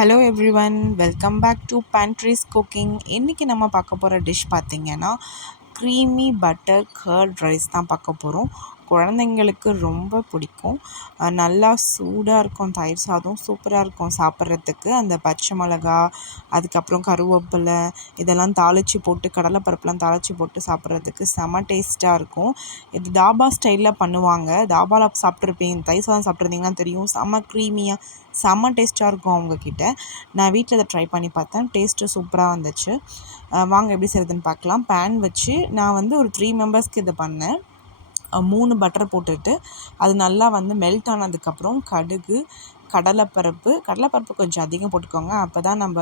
Hello everyone welcome back to pantry's cooking இன்றைக்கி நம்ம பார்க்க போகிற டிஷ் பார்த்திங்கன்னா க்ரீமி பட்டர் கர்ட் ரைஸ் தான் பார்க்க போகிறோம் குழந்தைங்களுக்கு ரொம்ப பிடிக்கும். நல்லா சூடாக இருக்கும் தயிர் சாதம். சூப்பராக இருக்கும் சாப்பிட்றதுக்கு. அந்த பச்சை மிளகா அதுக்கப்புறம் கருவேப்பிலை இதெல்லாம் தாளித்து போட்டு கடலைப்பருப்புலாம் தாளித்து போட்டு சாப்பிட்றதுக்கு செம டேஸ்ட்டாக இருக்கும். இது தாபா ஸ்டைலில் பண்ணுவாங்க. தாபாவில் சாப்பிட்ருப்பீங்க தயிர் சாதம் சாப்பிட்ருந்தீங்கன்னா தெரியும். செம்ம க்ரீமியாக செம்ம டேஸ்ட்டாக இருக்கும் அவங்கக்கிட்ட நான் வீட்டில் இதை ட்ரை பண்ணி பார்த்தேன். டேஸ்ட்டு சூப்பராக வந்துச்சு. வாங்க எப்படி செய்கிறதுன்னு பார்க்கலாம். பேன் வச்சு நான் வந்து ஒரு த்ரீ மெம்பர்ஸ்க்கு இதை பண்ணேன். மூணு பட்டர் போட்டுட்டு அது நல்லா வந்து மெல்ட் ஆனதுக்கப்புறம் கடுகு கடலைப்பருப்பு கடலைப்பருப்பு கொஞ்சம் அதிகம் போட்டுக்கோங்க. அப்போ தான் நம்ம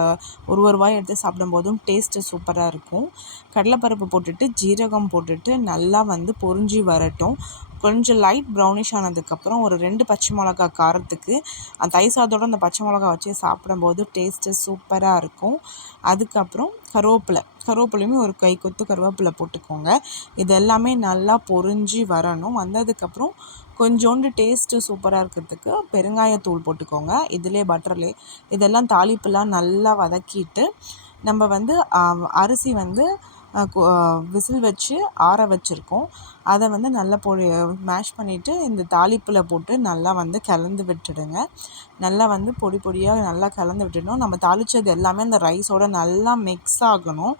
ஒரு ஒரு வாய் எடுத்து சாப்பிடும்போதும் டேஸ்ட்டு சூப்பராக இருக்கும். கடலைப்பருப்பு போட்டுட்டு ஜீரகம் போட்டுட்டு நல்லா வந்து பொறிஞ்சி வரட்டும். கொஞ்சம் லைட் ப்ரௌனிஷ் ஆனதுக்கப்புறம் ஒரு ரெண்டு பச்சை மிளகா காரத்துக்கு அந்த தயிர் சாதத்தோடு அந்த பச்சை மிளகா வச்சு சாப்பிடும்போது டேஸ்ட்டு சூப்பராக இருக்கும். அதுக்கப்புறம் கருவேப்பிலை. கருவேப்பிலையுமே ஒரு கை கொத்து கருவேப்பிலை போட்டுக்கோங்க. இது எல்லாமே நல்லா பொறிஞ்சி வரணும். வந்ததுக்கப்புறம் கொஞ்சோண்டு டேஸ்ட்டு சூப்பராக இருக்கிறதுக்கு பெருங்காயத்தூள் போட்டுக்கோங்க. இதிலே பட்டர்லே இதெல்லாம் தாளிப்புலாம் நல்லா வதக்கிட்டு நம்ம வந்து அரிசி வந்து விசில் வச்சு ஆற வச்சுருக்கோம். அதை வந்து நல்லா பொடி மேஷ் பண்ணிவிட்டு இந்த தாளிப்பில் போட்டு நல்லா வந்து கலந்து விட்டுடுங்க. நல்லா வந்து பொடி பொடியாக நல்லா கலந்து விட்டுடணும். நம்ம தாளித்தது எல்லாமே அந்த ரைஸோடு நல்லா மிக்ஸ் ஆகணும்.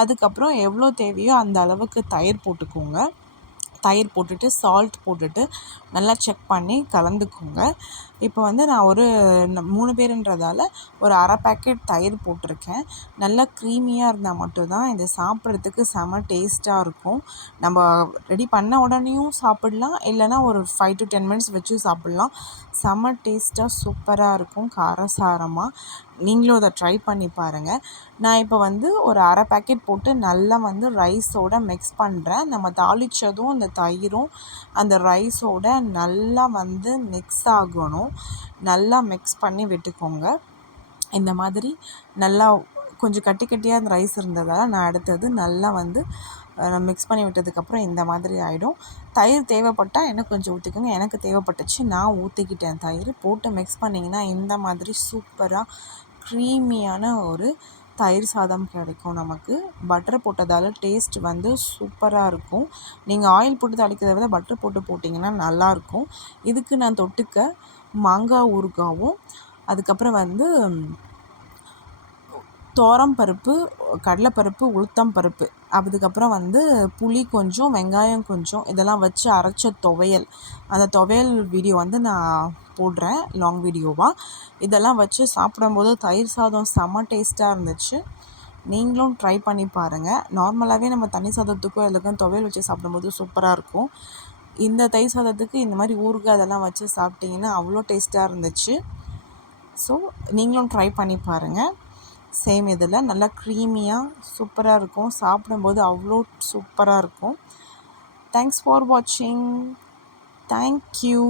அதுக்கப்புறம் எவ்வளோ தேவையோ அந்த அளவுக்கு தயிர் போட்டுக்கோங்க. தயிர் போட்டுட்டு சால்ட் போட்டுட்டு நல்லா செக் பண்ணி கலந்துக்கோங்க. இப்போ வந்து நான் ஒரு மூணு பேருன்றதால ஒரு அரை பேக்கெட் தயிர் போட்டிருக்கேன். நல்லா க்ரீமியாக இருந்தால் மட்டும்தான் இது சாப்பிட்றதுக்கு செம டேஸ்ட்டாக இருக்கும். நம்ம ரெடி பண்ண உடனேயும் சாப்பிட்லாம். இல்லைனா ஒரு ஃபைவ் டு டென் மினிட்ஸ் வச்சும் சாப்பிட்லாம். செம டேஸ்ட்டாக சூப்பராக இருக்கும் காரசாரமாக நீங்களும் அதை ட்ரை பண்ணி பாருங்கள் நான் இப்போ வந்து ஒரு அரை பேக்கெட் போட்டு நல்லா வந்து ரைஸோடு மிக்ஸ் பண்ணுறேன் நம்ம தாளித்ததும் அந்த தயிரும் அந்த ரைஸோட நல்லா வந்து மிக்ஸ் ஆகணும். நல்லா மிக்ஸ் பண்ணி விட்டுக்கோங்க. இந்த மாதிரி நல்லா கொஞ்சம் கட்டி கட்டியாக அந்த ரைஸ் இருந்ததால் நான் அடுத்தது நல்லா வந்து மிக்ஸ் பண்ணி விட்டதுக்கப்புறம் இந்த மாதிரி ஆகிடும் தயிர் தேவைப்பட்டால் எனக்கு கொஞ்சம் ஊற்றிக்கோங்க எனக்கு தேவைப்பட்டுச்சு நான் ஊற்றிக்கிட்டேன் தயிர். போட்டு மிக்ஸ் பண்ணிங்கன்னா இந்த மாதிரி சூப்பராக க்ரீமியான ஒரு தயிர் சாதம் கிடைக்கும் நமக்கு. பட்டர் போட்டதால் டேஸ்ட் வந்து சூப்பராக இருக்கும். நீங்கள் ஆயில் போட்டு தாளிக்கிறத விட பட்டர் போட்டு போட்டிங்கன்னா நல்லாயிருக்கும். இதுக்கு நான் தொட்டுக்க மாங்காய் ஊறுகாவும் அதுக்கப்புறம் வந்து துவரம் பருப்பு கடலைப்பருப்பு உளுத்தம் பருப்பு. அதுக்கப்புறம் வந்து புளி கொஞ்சம் வெங்காயம் கொஞ்சம் இதெல்லாம் வச்சு அரைச்ச துவையல். அந்த துவையல் வீடியோ வந்து நான் போடுறேன் லாங் வீடியோவாக இதெல்லாம் வச்சு சாப்பிடும்போது தயிர் சாதம் செம்ம டேஸ்ட்டாக இருந்துச்சு. நீங்களும் ட்ரை பண்ணி பாருங்கள் நார்மலாகவே நம்ம தண்ணி சாதத்துக்கும் இதுக்கும் துவையல் வச்சு சாப்பிடும்போது சூப்பராக இருக்கும். இந்த தயிர் சாதத்துக்கு இந்த மாதிரி ஊறுகாய் அதெல்லாம் வச்சு சாப்பிட்டிங்கன்னா அவ்வளோ டேஸ்ட்டாக இருந்துச்சு. ஸோ நீங்களும் ட்ரை பண்ணி பாருங்கள் சேம் இதில். நல்லா க்ரீமியாக சூப்பராக இருக்கும். சாப்பிடும்போது அவ்வளோ சூப்பராக இருக்கும். தேங்க்ஸ் ஃபார் வாட்சிங் தேங்க்யூ